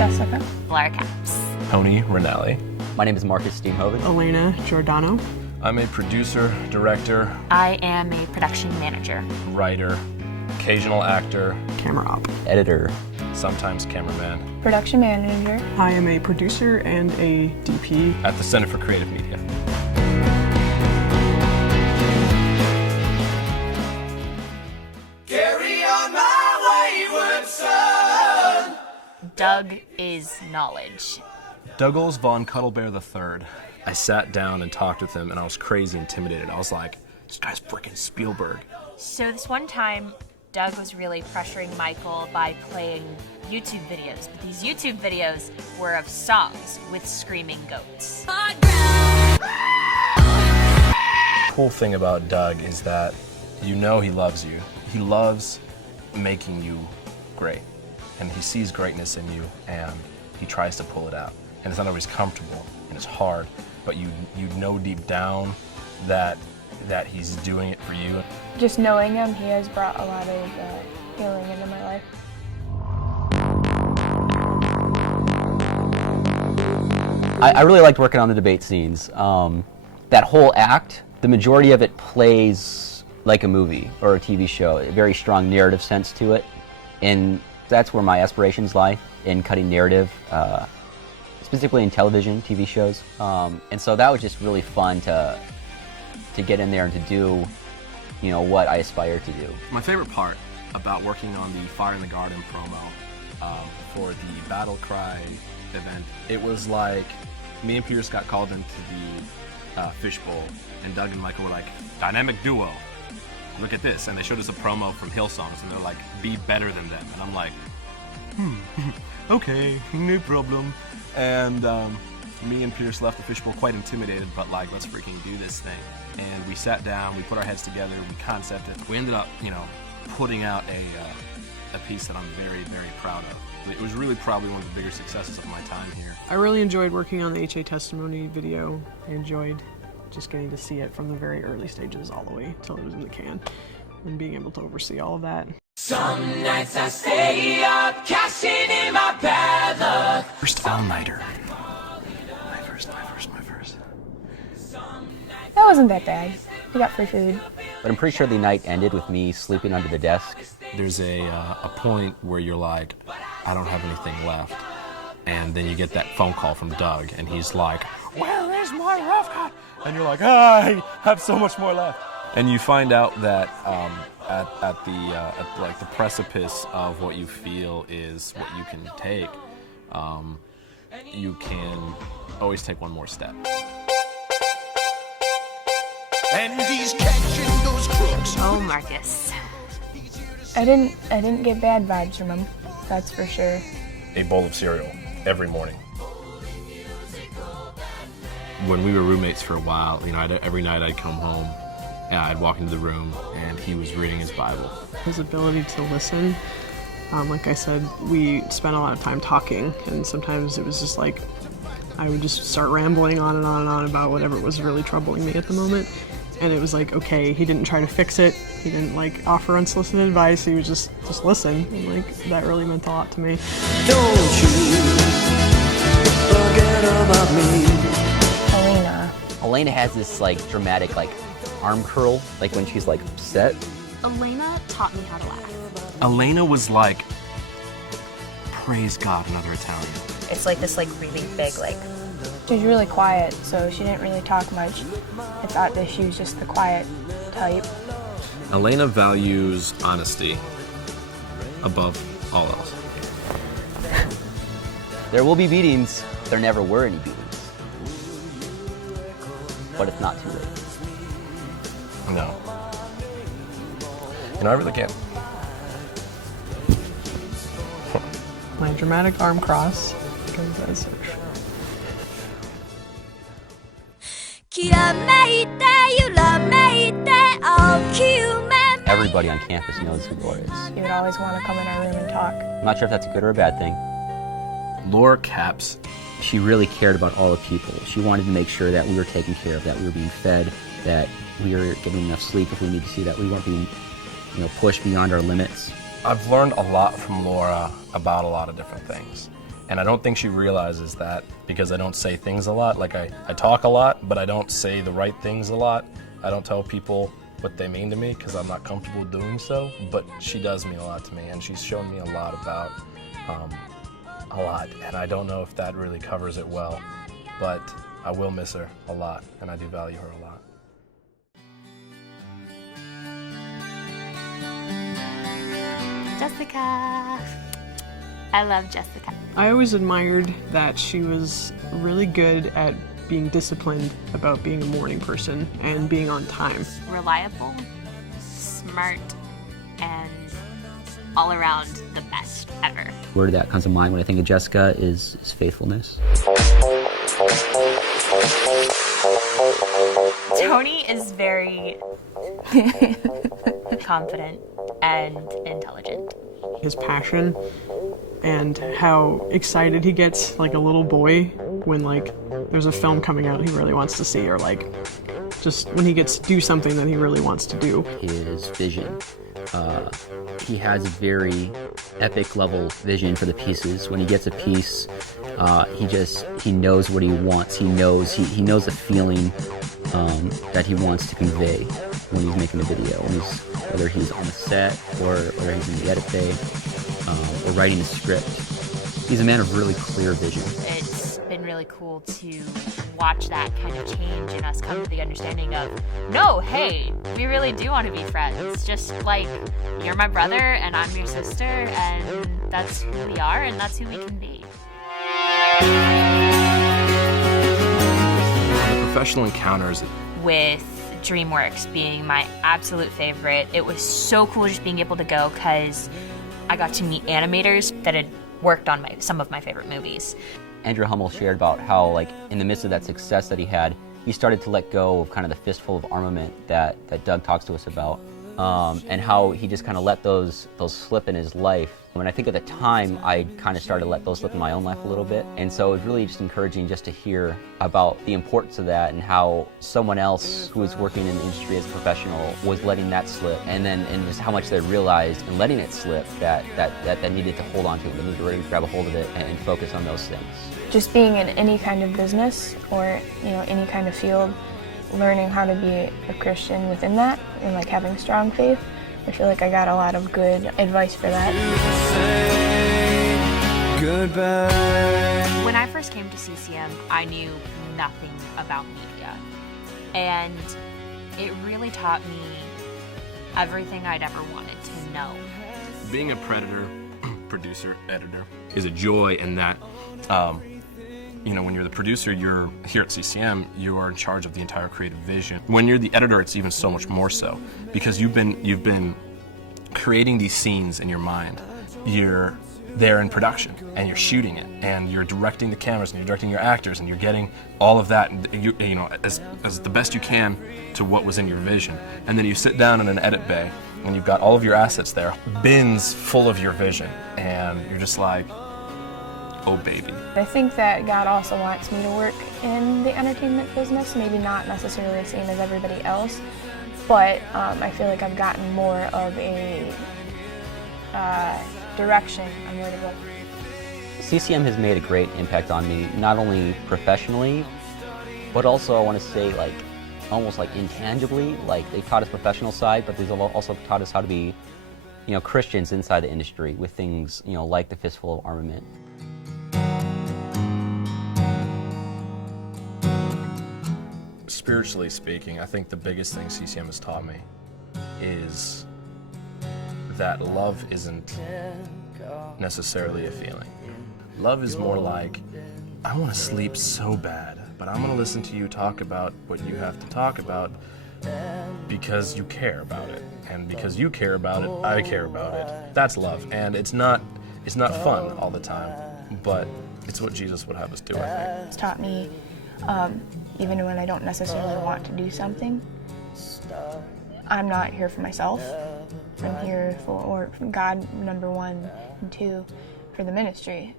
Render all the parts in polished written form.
Jessica. Laura Caps. Tony Rinaldi. My name is Marcus Steamhoven. Elena Giordano. I'm a producer, director, I am a production manager. writer, occasional actor, Camera op. Editor. sometimes cameraman Production manager. I am a producer and a DP. at the Center for Creative Media. Carry on my wayward son. Doug is knowledge. Douglas von Cuddlebear III. I sat down and talked with him, and I was crazy intimidated. I was like, this guy's freaking Spielberg. So this one time, Doug was really pressuring Michael by playing YouTube videos. But these YouTube videos were of songs with screaming goats. Cool thing about Doug is that you know he loves you. He loves making you great. And he sees greatness in you, and he tries to pull it out. And it's not always comfortable, and it's hard, but you know deep down that he's doing it for you. Just knowing him, he has brought a lot of healing into my life. I really liked working on the debate scenes. That whole act, the majority of it plays like a movie or a TV show, a very strong narrative sense to it. And that's where my aspirations lie, in cutting narrative, specifically in television, TV shows. And so that was just really fun to get in there and to do, you know, what I aspire to do. My favorite part about working on the Fire in the Garden promo for the Battle Cry event, it was like me and Pierce got called into the fishbowl, and Doug and Michael were like, dynamic duo, look at this. And they showed us a promo from Hillsongs, and they're like, be better than them. And I'm like, okay, no problem. And me and Pierce left the fishbowl quite intimidated, but like, let's freaking do this thing. And we sat down, we put our heads together, we concepted. We ended up, you know, putting out a piece that I'm very, very proud of. It was really probably one of the bigger successes of my time here. I really enjoyed working on the HA testimony video. I enjoyed just getting to see it from the very early stages all the way till it was in the can, and being able to oversee all of that. Some nights I stay up, cashing in my bad luck. First all-nighter. My first. That wasn't that bad. We got free food. But I'm pretty sure the night ended with me sleeping under the desk. There's a point where you're like, I don't have anything left. And then you get that phone call from Doug, and he's like, where is my rough cut? And you're like, I have so much more left. And you find out that at the precipice of what you feel is what you can take, you can always take one more step. And he's catching those crooks. Oh, Marcus. I didn't get bad vibes from him. That's for sure. A bowl of cereal every morning. When we were roommates for a while, you know, every night I'd come home, and I'd walk into the room, and he was reading his Bible. His ability to listen. Like I said, we spent a lot of time talking, and sometimes it was just like, I would just start rambling on and on and on about whatever was really troubling me at the moment. And it was like, okay, he didn't try to fix it. He didn't like offer unsolicited advice. He would just listen. And like, that really meant a lot to me. Don't you forget about me. Elena has this like dramatic like arm curl, like when she's like upset. Elena taught me how to laugh. Elena was like, praise God, another Italian. It's like this really big She was really quiet, so she didn't really talk much. I thought that she was just the quiet type. Elena values honesty above all else. There will be beatings. There never were any beatings. But it's not too late. No. You know, I really can't. My dramatic arm cross goes as such. Everybody on campus knows who Laura is. He would always want to come in our room and talk. I'm not sure if that's a good or a bad thing. Laura Caps. She really cared about all the people. She wanted to make sure that we were taken care of, that we were being fed, that we were getting enough sleep if we need to see, that we weren't being, you know, pushed beyond our limits. I've learned a lot from Laura about a lot of different things. And I don't think she realizes that because I don't say things a lot. Like I talk a lot, but I don't say the right things a lot. I don't tell people what they mean to me because I'm not comfortable doing so, but she does mean a lot to me, and she's shown me a lot about a lot, and I don't know if that really covers it well, but I will miss her a lot, and I do value her a lot. Jessica. I love Jessica. I always admired that she was really good at being disciplined about being a morning person and being on time. Reliable, smart, and all around the best ever. Word that comes to mind when I think of Jessica is faithfulness. Tony is very confident and intelligent. His passion and how excited he gets like a little boy when like there's a film coming out he really wants to see, or like just when he gets to do something that he really wants to do. His vision. He has a very epic level vision for the pieces. When he gets a piece, he knows what he wants. He knows the feeling that he wants to convey when he's making a video. Whether he's on the set or whether he's in the edit bay or writing a script. He's a man of really clear vision. It's been really cool to watch that kind of change and us come to the understanding of, no, hey, we really do want to be friends. Just like, you're my brother and I'm your sister, and that's who we are and that's who we can be. Professional encounters. With DreamWorks being my absolute favorite, it was so cool just being able to go because I got to meet animators that had worked on some of my favorite movies. Andrew Hummel shared about how, like, in the midst of that success that he had, he started to let go of kind of the fistful of armament that Doug talks to us about, and how he just kind of let those slip in his life. When I think at the time, I kind of started to let those slip in my own life a little bit, and so it was really just encouraging just to hear about the importance of that and how someone else who was working in the industry as a professional was letting that slip, and just how much they realized in letting it slip that needed to hold on to it, they needed to really grab a hold of it and focus on those things. Just being in any kind of business or any kind of field, learning how to be a Christian within that and like having strong faith, I feel like I got a lot of good advice for that. When I first came to CCM, I knew nothing about media, and it really taught me everything I'd ever wanted to know. Being a predator, producer, editor is a joy in that, when you're the producer, you're here at CCM, you are in charge of the entire creative vision. When you're the editor, it's even so much more so because you've been creating these scenes in your mind. You're there in production and you're shooting it and you're directing the cameras and you're directing your actors and you're getting all of that as the best you can to what was in your vision. And then you sit down in an edit bay and you've got all of your assets there, bins full of your vision, and you're just like, oh baby. I think that God also wants me to work in the entertainment business, maybe not necessarily the same as everybody else, but I feel like I've gotten more of a direction on where to go. CCM has made a great impact on me, not only professionally, but also I want to say like almost like intangibly. Like they taught us professional side, but they've also taught us how to be, Christians inside the industry with things, like the fistful of armament. Spiritually speaking, I think the biggest thing CCM has taught me is that love isn't necessarily a feeling. Love is more like, I want to sleep so bad, but I'm going to listen to you talk about what you have to talk about because you care about it. And because you care about it, I care about it. That's love. And it's not fun all the time, but it's what Jesus would have us do, I think. It's taught me, even when I don't necessarily want to do something, I'm not here for myself. I'm here for God, number one, and two, for the ministry.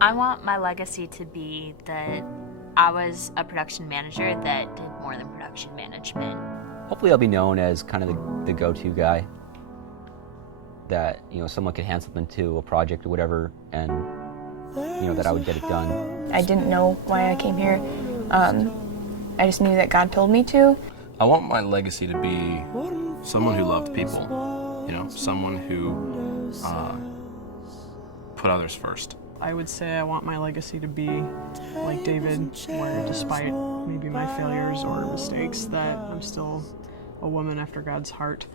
I want my legacy to be that I was a production manager that did more than production management. hopefully I'll be known as kind of the go-to guy that, someone could hand something to, a project or whatever, and, that I would get it done. I didn't know why I came here. I just knew that God told me to. I want my legacy to be someone who loved people, someone who put others first. I would say I want my legacy to be like David, where despite maybe my failures or mistakes, that I'm still a woman after God's heart.